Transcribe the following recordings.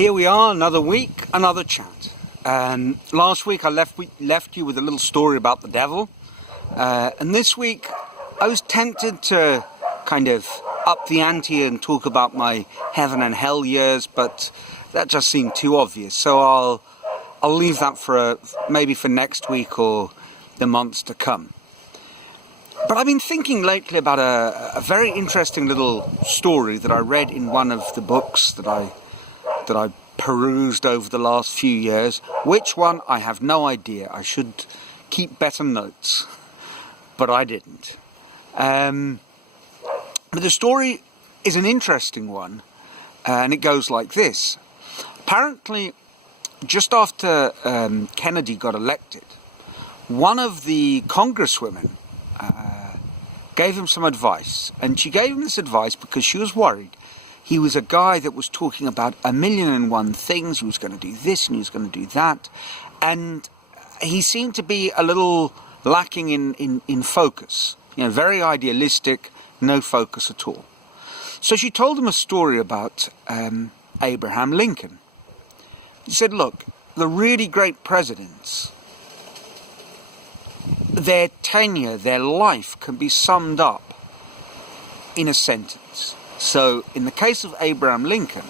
Here we are, another week, another chat. Last week I left you with a little story about the devil, and this week I was tempted to kind of up the ante and talk about my heaven and hell years, but that just seemed too obvious. So I'll leave that for maybe for next week or the months to come. But I've been thinking lately about a very interesting little story that I read in one of the books that I perused over the last few years. Which one, I have no idea. I should keep better notes, but I didn't. But the story is an interesting one, and it goes like this. Apparently, just after Kennedy got elected, one of the congresswomen gave him some advice, and she gave him this advice because she was worried. He was a guy that was talking about 1,000,001 things. He was going to do this and he was going to do that, and he seemed to be a little lacking in focus. You know, very idealistic, no focus at all. So she told him a story about Abraham Lincoln. She said, look, the really great presidents, their tenure, their life can be summed up in a sentence. So, in the case of Abraham Lincoln,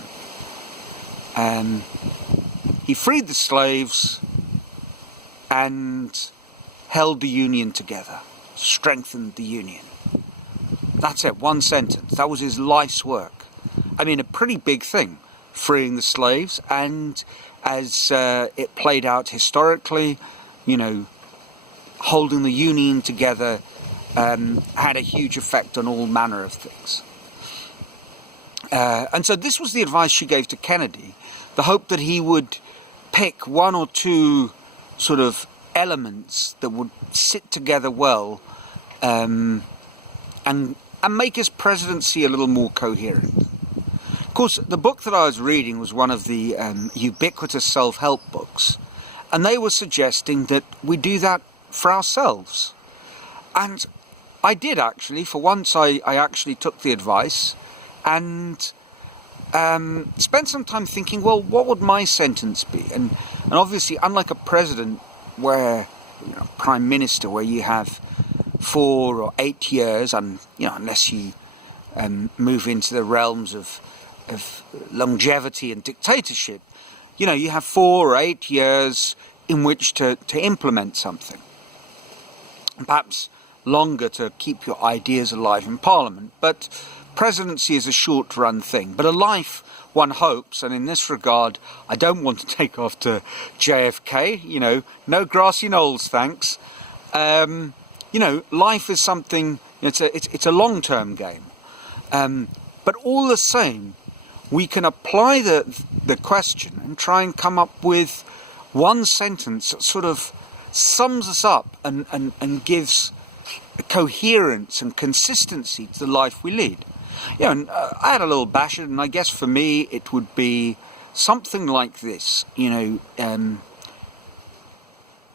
he freed the slaves and held the Union together, strengthened the Union. That's it, one sentence. That was his life's work. I mean, a pretty big thing, freeing the slaves, and as it played out historically, you know, holding the Union together had a huge effect on all manner of things. And so this was the advice she gave to Kennedy, the hope that he would pick one or two sort of elements that would sit together well and make his presidency a little more coherent. Of course, the book that I was reading was one of the ubiquitous self-help books, and they were suggesting that we do that for ourselves. And I did actually. For once I actually took the advice and spent some time thinking, well, what would my sentence be? And obviously, unlike a president where, you know, prime minister, where you have 4 or 8 years, and you know, unless you move into the realms of longevity and dictatorship, you know, you have 4 or 8 years in which to implement something, and perhaps longer to keep your ideas alive in Parliament. But presidency is a short-run thing, but a life, one hopes, and in this regard, I don't want to take after JFK, you know, no grassy knolls, thanks. You know, life is something, it's a long-term game. But all the same, we can apply the question and try and come up with one sentence that sort of sums us up and gives coherence and consistency to the life we lead. You know, and I had a little bash at it, and I guess for me it would be something like this, you know, and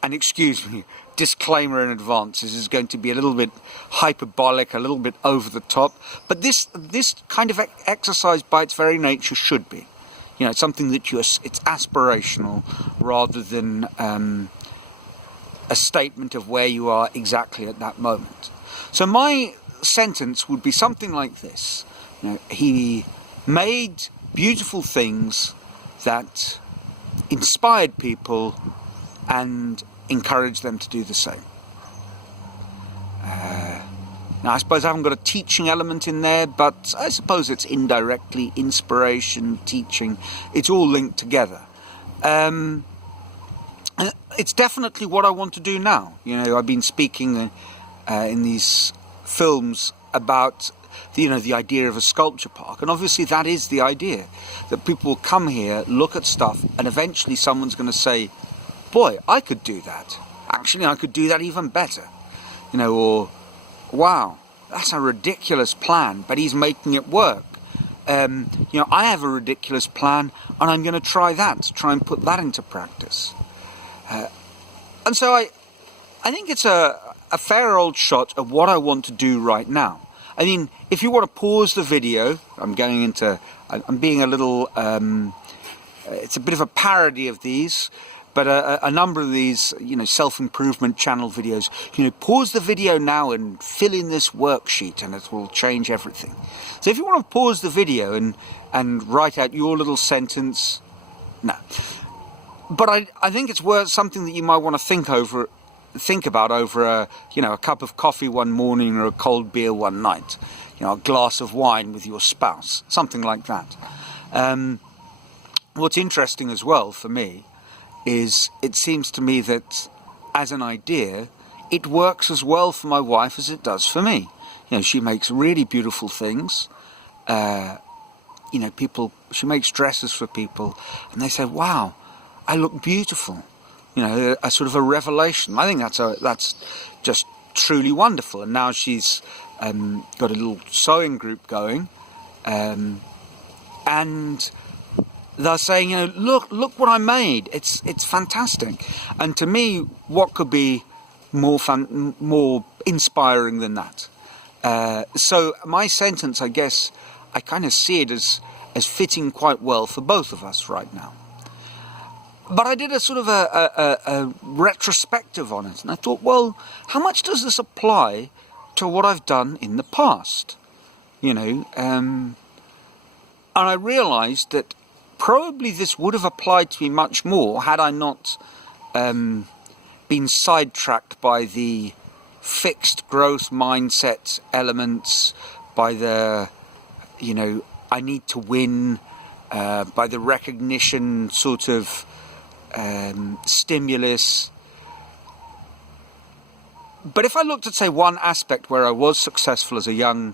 excuse me, disclaimer in advance, this is going to be a little bit hyperbolic, a little bit over the top, but this kind of exercise by its very nature should be. You know, it's something that it's aspirational rather than a statement of where you are exactly at that moment. So my sentence would be something like this. You know, he made beautiful things that inspired people and encouraged them to do the same. Now, I suppose I haven't got a teaching element in there, but I suppose it's indirectly inspiration, teaching. It's all linked together. It's definitely what I want to do now. You know, I've been speaking in these films about the idea of a sculpture park, and obviously that is the idea, that people will come here, look at stuff, and eventually someone's going to say, boy, I could do that. Actually, I could do that even better. You know, or wow, that's a ridiculous plan, but he's making it work. You know, I have a ridiculous plan, and I'm going to try and put that into practice. And so I think it's a fair old shot of what I want to do right now. I mean, if you want to pause the video, I'm being a little it's a bit of a parody of these, but a number of these, self-improvement channel videos, pause the video now and fill in this worksheet and it will change everything. So if you want to pause the video and write out your little sentence, no. But I think it's something that you might want to think about over a cup of coffee one morning or a cold beer one night, a glass of wine with your spouse, something like that. What's interesting as well for me is it seems to me that as an idea, it works as well for my wife as it does for me. She makes really beautiful things. She makes dresses for people and they say, wow, I look beautiful. A sort of a revelation. I think that's just truly wonderful. And now she's got a little sewing group going, and they're saying, look what I made. It's fantastic. And to me, what could be more inspiring than that? So my sentence, I guess, I kind of see it as fitting quite well for both of us right now. But I did a sort of a retrospective on it, and I thought, well, how much does this apply to what I've done in the past? And I realised that probably this would have applied to me much more had I not been sidetracked by the fixed growth mindset elements, by the, I need to win, by the recognition sort of stimulus. But if I looked at, say, one aspect where I was successful as a young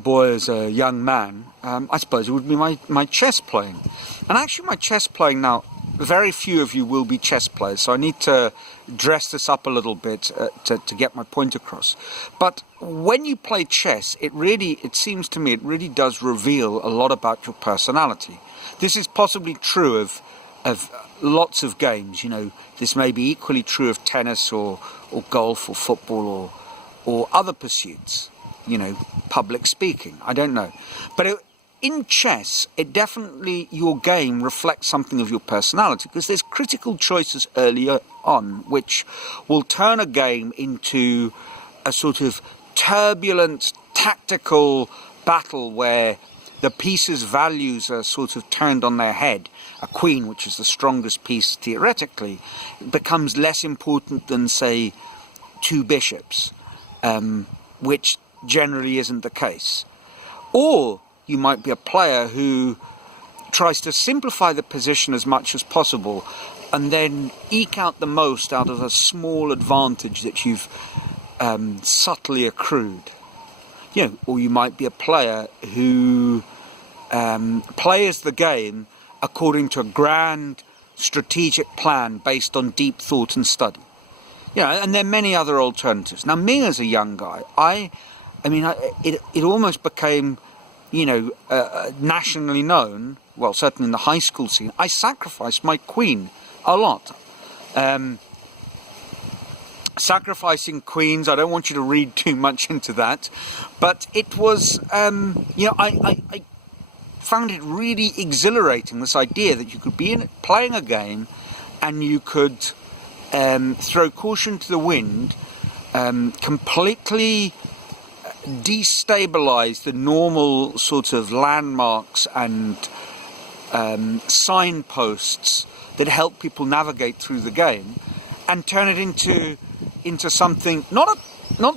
boy, as a young man, I suppose it would be my chess playing. And actually my chess playing now, very few of you will be chess players, so I need to dress this up a little bit to get my point across. But when you play chess, it seems to me, it really does reveal a lot about your personality. This is possibly true of lots of games. This may be equally true of tennis or golf or football or other pursuits. Public speaking. I don't know. But in chess, it definitely, your game reflects something of your personality, because there's critical choices earlier on which will turn a game into a sort of turbulent, tactical battle where the piece's values are sort of turned on their head. A queen, which is the strongest piece theoretically, becomes less important than, say, two bishops, which generally isn't the case. Or you might be a player who tries to simplify the position as much as possible and then eke out the most out of a small advantage that you've subtly accrued. Or you might be a player who plays the game according to a grand strategic plan based on deep thought and study. And there are many other alternatives. Now, me as a young guy, it almost became, nationally known, well, certainly in the high school scene, I sacrificed my queen a lot. Sacrificing queens, I don't want you to read too much into that, but it was, I found it really exhilarating, this idea that you could be playing a game and you could throw caution to the wind, completely destabilize the normal sort of landmarks and signposts that help people navigate through the game, and turn it into something, not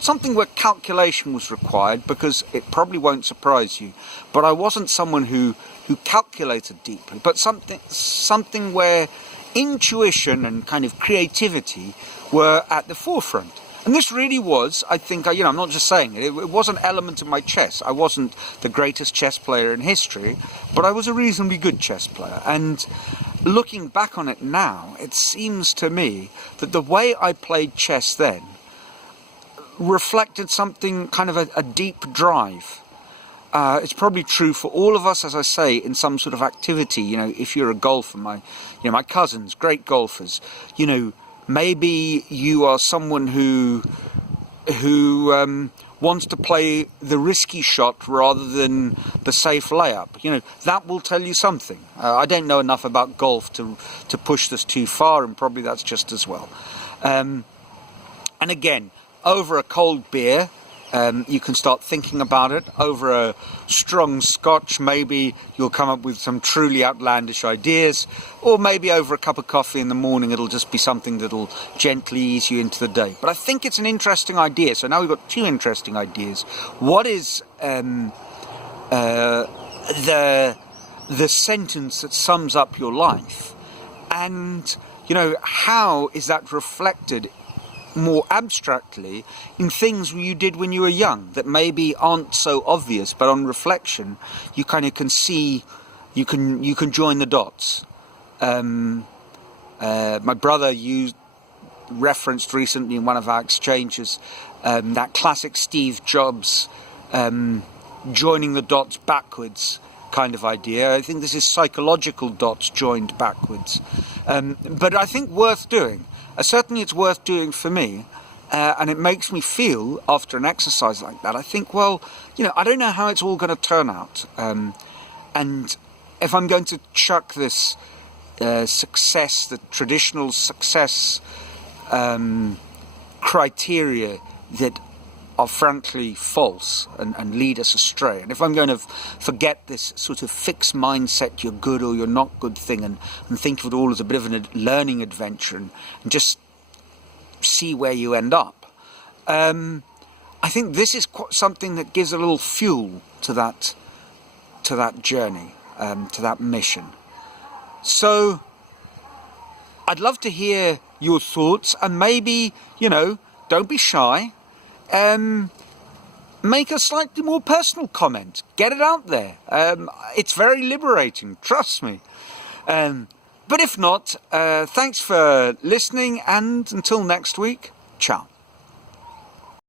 something where calculation was required, because it probably won't surprise you, but I wasn't someone who calculated deeply, but something where intuition and kind of creativity were at the forefront. And this really was, I think, I'm not just saying it, it was an element of my chess. I wasn't the greatest chess player in history, but I was a reasonably good chess player. And looking back on it now, it seems to me that the way I played chess then reflected something, kind of a deep drive. It's probably true for all of us, as I say, in some sort of activity. If you're a golfer, my cousins, great golfers, maybe you are someone who wants to play the risky shot rather than the safe layup. You know, that will tell you something. I don't know enough about golf to push this too far, and probably that's just as well. And again, over a cold beer, you can start thinking about it. Over a strong scotch, maybe you'll come up with some truly outlandish ideas, or maybe over a cup of coffee in the morning it'll just be something that'll gently ease you into the day. But I think it's an interesting idea. So now we've got two interesting ideas. What is the sentence that sums up your life, and you know, how is that reflected more abstractly in things you did when you were young that maybe aren't so obvious, but on reflection you kind of can see, you can join the dots. My brother referenced recently in one of our exchanges that classic Steve Jobs joining the dots backwards kind of idea. I think this is psychological dots joined backwards, but I think worth doing. Certainly it's worth doing for me, and it makes me feel, after an exercise like that, I think, well, you know, I don't know how it's all going to turn out, and if I'm going to chuck this success, the traditional success criteria that are frankly false and lead us astray, and if I'm going to forget this sort of fixed mindset, you're good or you're not good thing, and think of it all as a bit of a learning adventure, and just see where you end up, I think this is something that gives a little fuel to that journey, to that mission. So I'd love to hear your thoughts, and maybe, you know, don't be shy. Make a slightly more personal comment. Get it out there. It's very liberating, trust me. But if not, thanks for listening, and until next week, ciao.